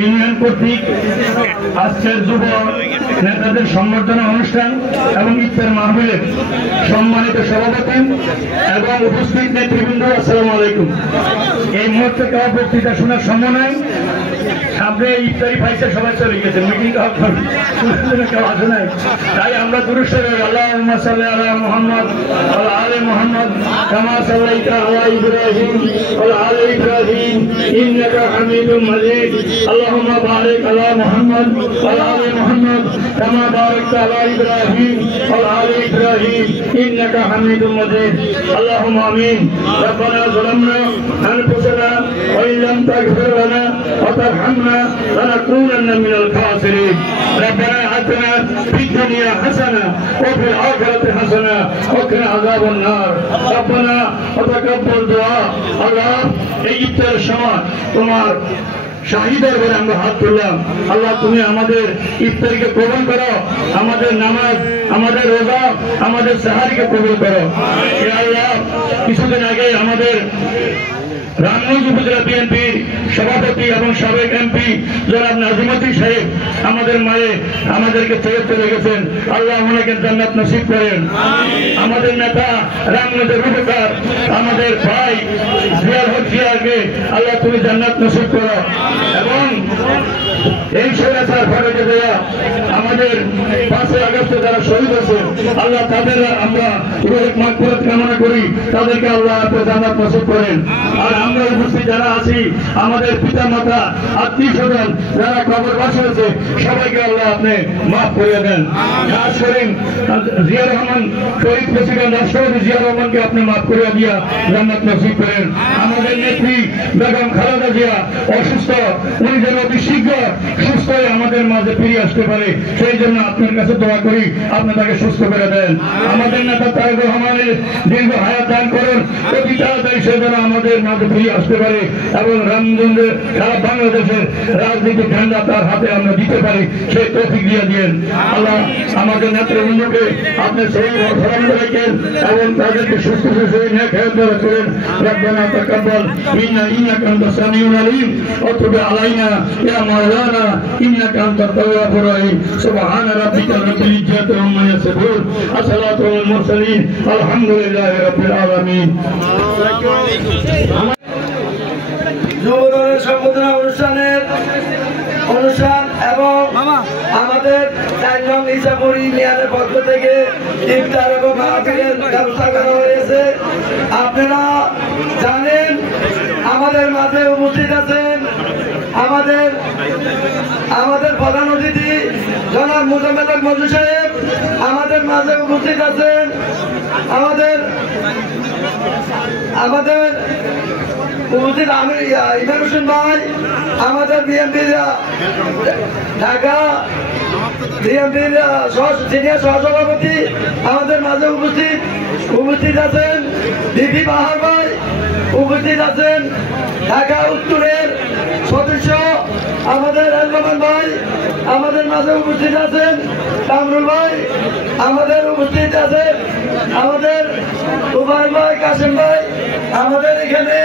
Union কর্তৃক আজকের যুব নেতাদের সম্বর্ধনা অনুষ্ঠান এবং ইফতার মাহফিলের সম্মানিত সভাপতি এবং উপস্থিত নেতৃবৃন্দ, আসসালামু আলাইকুম। এই মুহূর্তে কেউ বক্তৃতা শোনার সময় নাই, সামনে ইফতারি পাইছে, সবাই চলে গেছে, মিটিং কেউ আসে নাই। তাই আমরা দুরূদ আল্লাহুম্মা সাল্লি আলা মুহাম্মদ ওয়া আলি মুহাম্মদ কামা সাল্লাইতা আলা ইব্রাহিম ওয়া আলি ইব্রাহিম ইন্নাকা হামিদুম মাজিদ। আল্লাহুম্মা বারিক আলা মুহাম্মদ ওয়া আলি মুহাম্মদ কামা বারাকতা আলা ইব্রাহিম ওয়া আলি ইব্রাহিম ইন্নাকা হামিদুম মাজিদ। আল্লাহুম্মা আমিন। রব্বানা যালামনা আনফুসানা ওয়া ইন লাম তাগফির লানা ওয়া তারহামনা লানাকুনান্না মিনাল খাসিরিন। ربنا آتنا في الدنيا حسنة وفي الآخرة حسنة وقنا عذاب النار ربنا وتقبل دعاء। আল্লাহ এই ইফতারের সময় তোমার শাহিদের বলে আমরা হাত তুললাম। আল্লাহ তুমি আমাদের ইফতারকে কবুল করো, আমাদের নামাজ, আমাদের রোজা, আমাদের সাহারিকে কবুল করো। হে আল্লাহ, কিছুদিন আগে আমাদের রামগঞ্জ উপজেলা বিএনপির সভাপতি এবং সাবেক এমপি জনাব নাজিমুদ্দিন সাহেব আমাদের মায়ে আমাদেরকে ছেড়ে চলে গেছেন। আল্লাহ ওনাকে জান্নাত নসিব করেন। আমাদের নেতা রামগঞ্জের রূপকার আমাদের ভাই জিয়ার হক জিয়াকে আল্লাহ তুমি জান্নাত নসিব করো এবং এই স্বৈরাচার ফারুকে দেয়া আমাদের 5 আগস্টে যারা শহীদ হয়েছে আল্লাহ তাদের আমরা রূহের মাগফিরাত কামনা করি, তাদেরকে আল্লাহ আপনি জান্নাত নসিব করেন। আর আমরা উপস্থিত যারা আছি আমাদের পিতা মাতা আত্মীয় স্বজন যারা কবরবাসী হয়েছে সবাইকে আল্লাহ আপনি মাফ করিয়ে দেন। খাস করেন জিয়া রহমান শহীদ প্রেসিডেন্ট রাষ্ট্রপতি জিয়া রহমানকে আপনি মাফ করিয়ে দিয়া জান্নাত নসিব করেন। আমাদের নেত্রী বেগম খালেদা জিয়া অসুস্থ, উনি যেন অতি শীঘ্র সুস্থ হয়ে আমাদের মাঝে ফিরে আসতে পারে, সেই জন্য আপনার কাছে দোয়া করি আপনি তাকে সুস্থ করে দেন। আমাদের নেতা তারেক রহমানের দীর্ঘ হায়াত দান করুন, অতি তাড়াতাড়ি সে যেন আমাদের মাঝে ফিরে আসতে পারে এবং রামগঞ্জের সারা বাংলাদেশের রাজনীতি ঠান্ডা তার হাতে আমরা দিতে পারি, সেই তৌফিক দিয়ে দিয়েন। আল্লাহ আমাদের নেতৃবৃন্দকে আপনি সেই স্মরণ রেখেন এবং তাদেরকে সুস্থ নেক হায়াত দান করেন। রব্বানা তাকাব্বাল মিন্না ইন্নাকা আনতাস সামিউল আলিম ওয়া তুব আলাইনা ইয়া মাওলানা ইন্নাকা আনতাত তাওয়াবুর রহিম। সুবহানা রাব্বিকা রাব্বিল ইজ্জাতি আম্মা ইয়াসিফুন ওয়া সালাতুন আলাল মুরসালিন আলহামদুলিল্লাহি রাব্বিল আলামিন। যুবদলের সম্বোধনা অনুষ্ঠান এবং আমাদের 4 নং ইসাপুর ইউনিয়নের পক্ষ থেকে ইফতার এবং মাহফিলের ব্যবস্থা করা হয়েছে। আপনারা জানেন আমাদের মাঝে উপস্থিত আছেন আমাদের প্রধান অতিথি জনাব মোজাম্মেল হক মজু সাহেব, আমাদের মাঝে উপস্থিত আছেন আমাদের উপস্থিত আমির ইমরান হোসেন ভাই, আমাদের বিএনপির ঢাকা বিএনপির সিনিয়র সহসভাপতি আমাদের মাঝে উপস্থিত আছেন ডিপি বাহার ভাই, উপস্থিত আছেন ঢাকা উত্তরের সদস্য আমাদের রহমান ভাই, আমাদের মাঝে উপস্থিত আছেন কামরুল ভাই, আমাদের উপস্থিত আছেন আমাদের উবাইল ভাই, কাসিম ভাই, আমাদের এখানে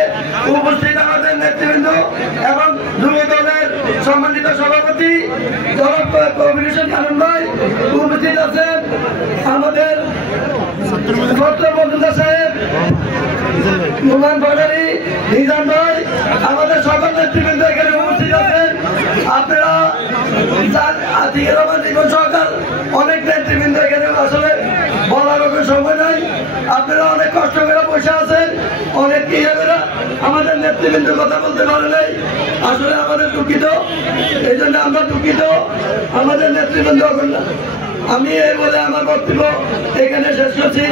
উপস্থিত আমাদের নেতৃবৃন্দ এবং যুব দলের সম্মানিত সভাপতি জনাব কবির হোসেন খানম ভাই, উপস্থিত আছেন আমাদের বন্ধুদা সাহেব, নুমান ভান্ডারী, নিজাম ভাই, আমাদের সকল নেতৃবৃন্দ এখানে উপস্থিত আছেন। আপনারা জীবন সরকার অনেক নেতৃবৃন্দ এখানে আসলে বলার সময় নাই, আপনারা অনেক কষ্ট করে বসে আছেন, অনেক ইয়ে করে আমাদের নেতৃবৃন্দ কথা বলতে পারে নাই, আসলে আমাদের দুঃখিত, এই জন্য আমরা দুঃখিত আমাদের নেতৃবৃন্দ। আমি এই বলে আমার বক্তব্য এখানে শেষ করছি।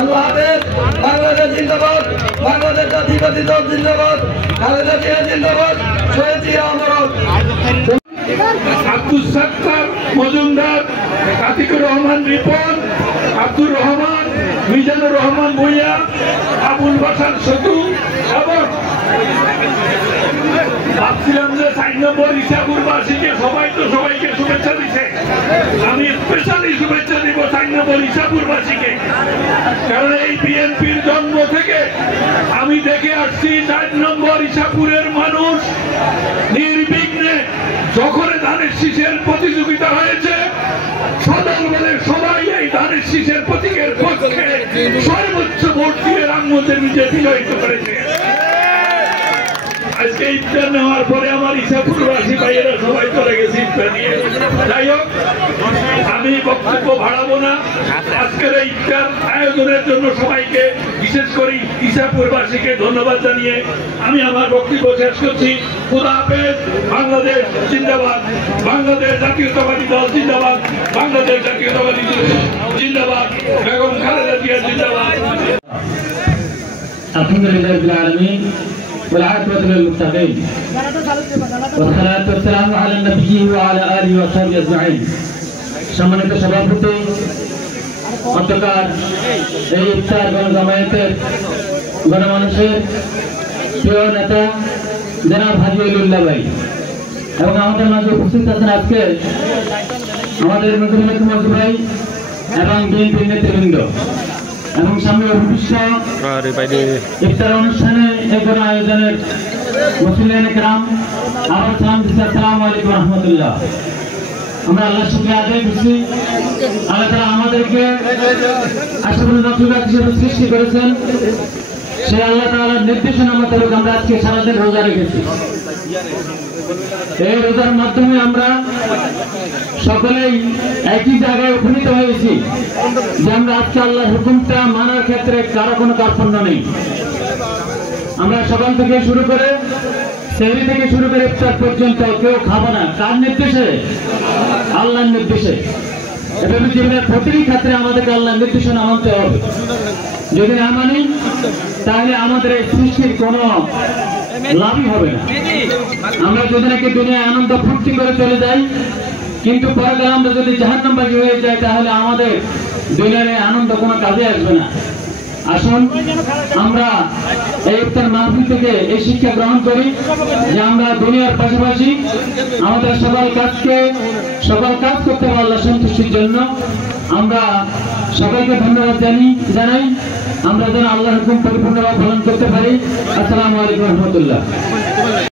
আল্লাহ হাফেজ। বাংলাদেশ জিন্দাবাদ, বাংলাদেশ জাতীয়তাবাদী দল জিন্দাবাদ, খালেদা জিয়া জিন্দাবাদ, শহীদ জিয়া অমর। আব্দুল সত্তার মজুমদার, আতিকুর রহমান রিপন, আব্দুর রহমান, মিজানুর রহমান ভুইয়া, আবুল বাসার সতু এবং ভাবছিলাম যে 4 নম্বর ইসাপুরবাসীকে সবাই তো সবাইকে শুভেচ্ছা দিচ্ছে, আমি স্পেশালি শুভেচ্ছা দিব 4 নম্বর ইসাপুরবাসীকে। কারণ এই বিএনপির জন্ম থেকে আমি দেখে আসছি 4 নম্বর ইসাপুরের মানুষ নির্বিঘ্নে যখন ধানের শীষের প্রতিযোগিতা হয়েছে সদল বলে সবাই এই ধানের শীষের প্রতীকের পক্ষে সর্বোচ্চ ভোট দিয়ে রামমন্দির বিজয়িত করেছে। আজকে ইফতার নেওয়ার পরে আমার ইসাপুরবাসী ভাইয়েরা সবাই চলে গেছে ইফতার নিয়ে। যাই হোক, আমি বক্তব্য বাড়াবো না। আজকের এই ইফতার আয়োজনের জন্য সবাইকে বিশেষ করে ইসাপুরবাসীকে ধন্যবাদ জানিয়ে আমি আমার বক্তব্য শেষ করছি। খোদা হাফেজ। বাংলাদেশ জিন্দাবাদ, বাংলাদেশ জাতীয়তাবাদী দল জিন্দাবাদ, বাংলাদেশ জাতীয়তাবাদী দল জিন্দাবাদ, বেগম খালেদা জিয়া জিন্দাবাদ। আলহামদুলিল্লাহ রাব্বিল আলামিন والعاقبة للمتقين والصلاة والسلام على النبي وعلى آله وصحبه أجمعين। সম্মানিত সভাপতি, অন্তকার এই ইফতার গণজামায়াতের গণমানুষের প্রিয় নেতা জনাব হাজী ওলিউল্লাহ ভাই এবং আমাদের মাঝে উপস্থিত আছেন আজকে আমাদের মজুর ভাই এবং বিএনপির নেতৃবৃন্দ এবং সামনে ভবিষ্য ইফতার অনুষ্ঠানে এগুলো আয়োজনের মুসলিম গ্রাম আবার সালাম দিচ্ছি, আসসালামু আলাইকুম রহমতুল্লাহ। আমরা আল্লাহ শুকরিয়া আদায় করছি, আল্লাহ তাআলা আমাদেরকে আশরাফুল মাখলুকাত হিসেবে সৃষ্টি করেছেন। সেই আল্লাহ তাআলার নির্দেশনা মোতাবেক আমরা আজকে সারাদিন রোজা রেখেছি। এই রোজার মাধ্যমে আমরা সকলেই একই জায়গায় উপনীত হয়েছি যে আমরা আজকে আল্লাহর হুকুমটা মানার ক্ষেত্রে কারো কোনো কার্পণ্য নেই। আমরা সকাল থেকে শুরু করে সেহরি থেকে শুরু করে ইফতার পর্যন্ত কেউ খাবো না। কার নির্দেশে? আল্লাহর নির্দেশে। এভাবে জীবনের প্রতিটি ক্ষেত্রে আমাদেরকে আল্লাহর নির্দেশনা মানতে হবে। যদি না মানি তাহলে আমাদের এই সৃষ্টির কোনো লাভই হবে না। আমরা যদি নাকি দুনিয়ায় আনন্দ ফুর্তি করে চলে যাই, কিন্তু পরে আমরা যদি জাহান্নামবাসী হয়ে যাই তাহলে আমাদের দুনিয়ার আনন্দ কোনো কাজে আসবে না। আসুন আমরা এই ইফতার মাহফিল থেকে এই শিক্ষা গ্রহণ করি যে আমরা দুনিয়ার পাশাপাশি আমাদের সকল কাজ করতে হবে আল্লাহ সন্তুষ্টির জন্য। আমরা সবাইকে ধন্যবাদ জানাই। আমরা যেন আল্লাহর হুকুম পরিপূর্ণভাবে পালন করতে পারি। আসসালামু আলাইকুম রহমতুল্লাহ।